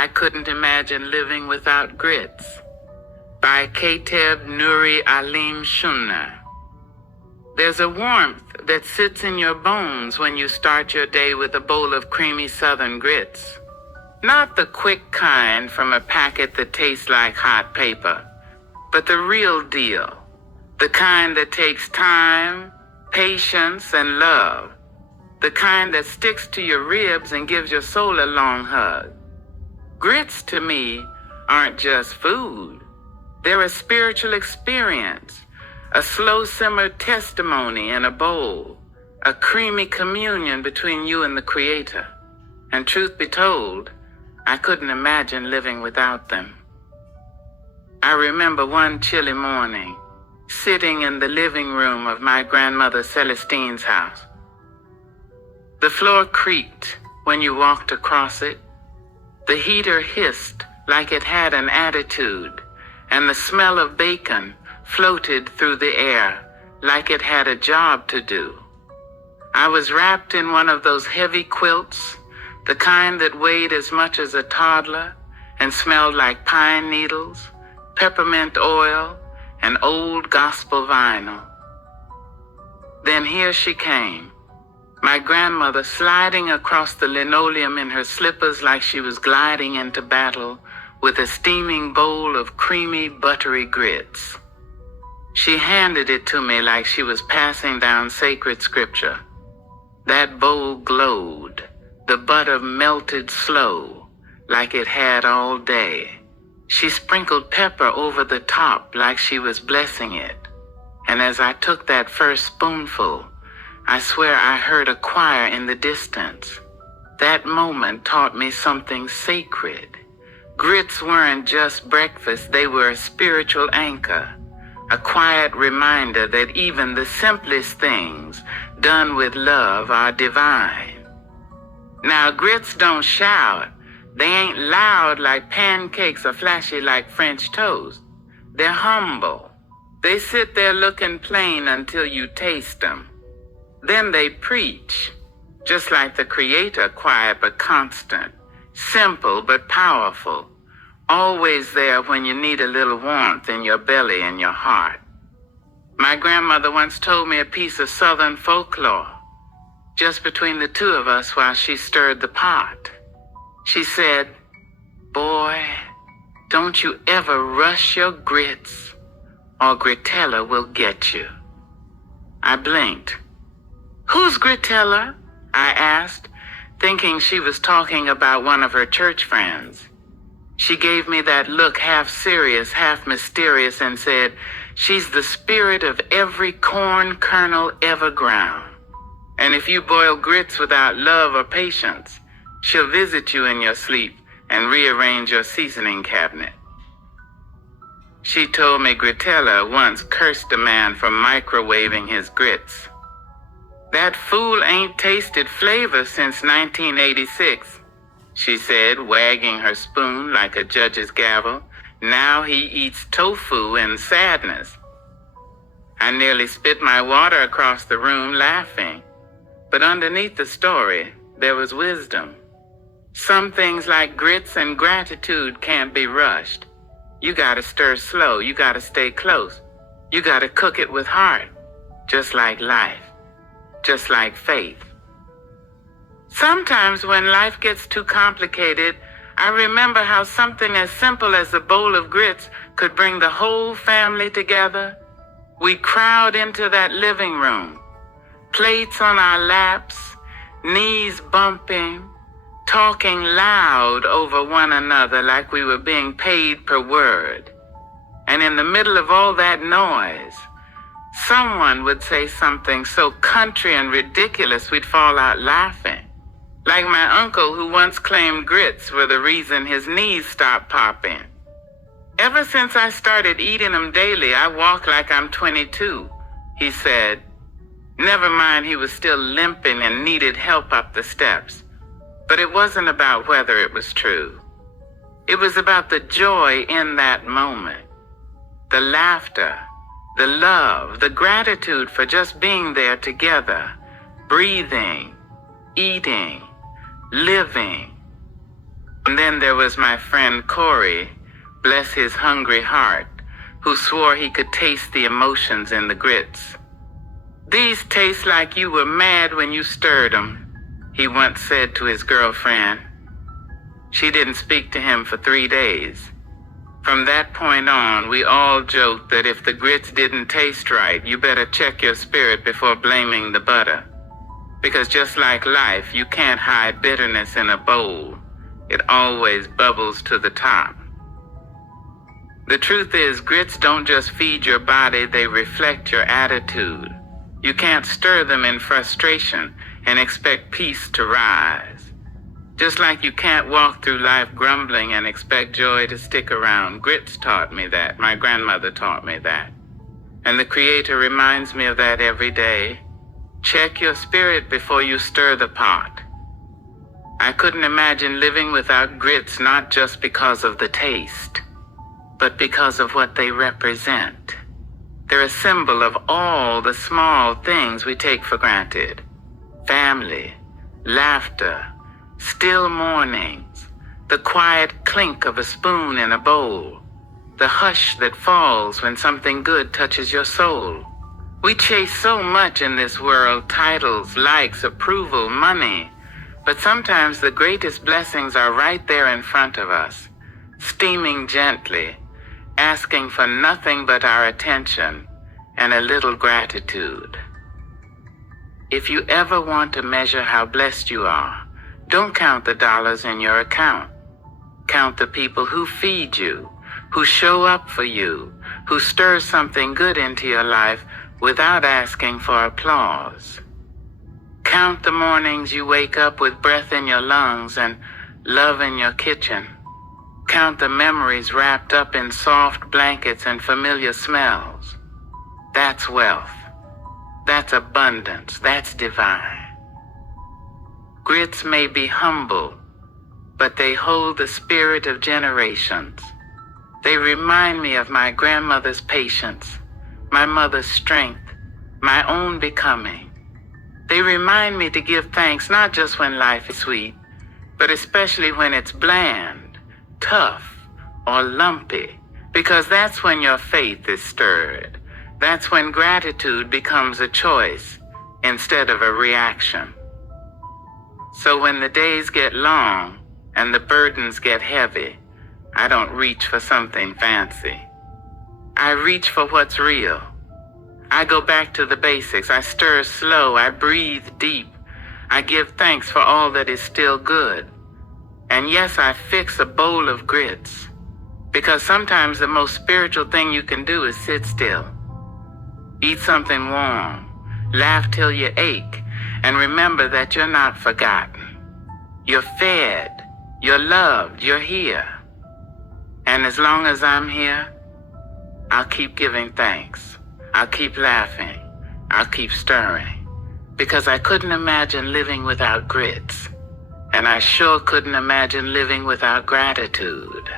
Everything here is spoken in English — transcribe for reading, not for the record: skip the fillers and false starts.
I Couldn't Imagine Living Without Grits by Kateb Nuri Alim Shunna. There's a warmth that sits in your bones when you start your day with a bowl of creamy southern grits. Not the quick kind from a packet that tastes like hot paper, but the real deal. The kind that takes time, patience, and love. The kind that sticks to your ribs and gives your soul a long hug. Grits, to me, aren't just food. They're a spiritual experience, a slow-simmered testimony in a bowl, a creamy communion between you and the Creator. And truth be told, I couldn't imagine living without them. I remember one chilly morning, sitting in the living room of my grandmother Celestine's house. The floor creaked when you walked across it. The heater hissed like it had an attitude, and the smell of bacon floated through the air like it had a job to do. I was wrapped in one of those heavy quilts, the kind that weighed as much as a toddler and smelled like pine needles, peppermint oil, and old gospel vinyl. Then here she came, my grandmother sliding across the linoleum in her slippers like she was gliding into battle with a steaming bowl of creamy, buttery grits. She handed it to me like she was passing down sacred scripture. That bowl glowed. The butter melted slow, like it had all day. She sprinkled pepper over the top like she was blessing it. And as I took that first spoonful, I swear I heard a choir in the distance. That moment taught me something sacred. Grits weren't just breakfast, they were a spiritual anchor, a quiet reminder that even the simplest things done with love are divine. Now, grits don't shout. They ain't loud like pancakes or flashy like French toast. They're humble. They sit there looking plain until you taste them. Then they preach, just like the Creator, quiet but constant, simple but powerful, always there when you need a little warmth in your belly and your heart. My grandmother once told me a piece of Southern folklore, just between the two of us while she stirred the pot. She said, "Boy, don't you ever rush your grits, or Gritella will get you." I blinked. "Who's Gritella?" I asked, thinking she was talking about one of her church friends. She gave me that look, half serious, half mysterious, and said, "She's the spirit of every corn kernel ever ground. And if you boil grits without love or patience, she'll visit you in your sleep and rearrange your seasoning cabinet." She told me Gritella once cursed a man for microwaving his grits. "That fool ain't tasted flavor since 1986, she said, wagging her spoon like a judge's gavel. "Now he eats tofu in sadness." I nearly spit my water across the room laughing. But underneath the story, there was wisdom. Some things like grits and gratitude can't be rushed. You gotta stir slow, you gotta stay close. You gotta cook it with heart, just like life, just like faith. Sometimes when life gets too complicated, I remember how something as simple as a bowl of grits could bring the whole family together. We'd crowd into that living room, plates on our laps, knees bumping, talking loud over one another like we were being paid per word. And in the middle of all that noise, someone would say something so country and ridiculous we'd fall out laughing. Like my uncle who once claimed grits were the reason his knees stopped popping. "Ever since I started eating them daily, I walk like I'm 22, he said. Never mind, he was still limping and needed help up the steps. But it wasn't about whether it was true. It was about the joy in that moment. The laughter, the love, the gratitude for just being there together, breathing, eating, living. And then there was my friend Corey, bless his hungry heart, who swore he could taste the emotions in the grits. "These taste like you were mad when you stirred 'em," he once said to his girlfriend. She didn't speak to him for 3 days. From that point on, we all joked that if the grits didn't taste right, you better check your spirit before blaming the butter. Because just like life, you can't hide bitterness in a bowl. It always bubbles to the top. The truth is, grits don't just feed your body, they reflect your attitude. You can't stir them in frustration and expect peace to rise. Just like you can't walk through life grumbling and expect joy to stick around. Grits taught me that. My grandmother taught me that. And the Creator reminds me of that every day. Check your spirit before you stir the pot. I couldn't imagine living without grits, not just because of the taste, but because of what they represent. They're a symbol of all the small things we take for granted. Family, laughter, still mornings, the quiet clink of a spoon in a bowl, the hush that falls when something good touches your soul. We chase so much in this world, titles, likes, approval, money, but sometimes the greatest blessings are right there in front of us, steaming gently, asking for nothing but our attention and a little gratitude. If you ever want to measure how blessed you are, don't count the dollars in your account. Count the people who feed you, who show up for you, who stir something good into your life without asking for applause. Count the mornings you wake up with breath in your lungs and love in your kitchen. Count the memories wrapped up in soft blankets and familiar smells. That's wealth. That's abundance. That's divine. Grits may be humble, but they hold the spirit of generations. They remind me of my grandmother's patience, my mother's strength, my own becoming. They remind me to give thanks not just when life is sweet, but especially when it's bland, tough, or lumpy, because that's when your faith is stirred. That's when gratitude becomes a choice instead of a reaction. So when the days get long and the burdens get heavy, I don't reach for something fancy. I reach for what's real. I go back to the basics. I stir slow. I breathe deep. I give thanks for all that is still good. And yes, I fix a bowl of grits, because sometimes the most spiritual thing you can do is sit still. Eat something warm. Laugh till you ache. And remember that you're not forgotten. You're fed. You're loved. You're here. And as long as I'm here, I'll keep giving thanks. I'll keep laughing. I'll keep stirring. Because I couldn't imagine living without grits. And I sure couldn't imagine living without gratitude.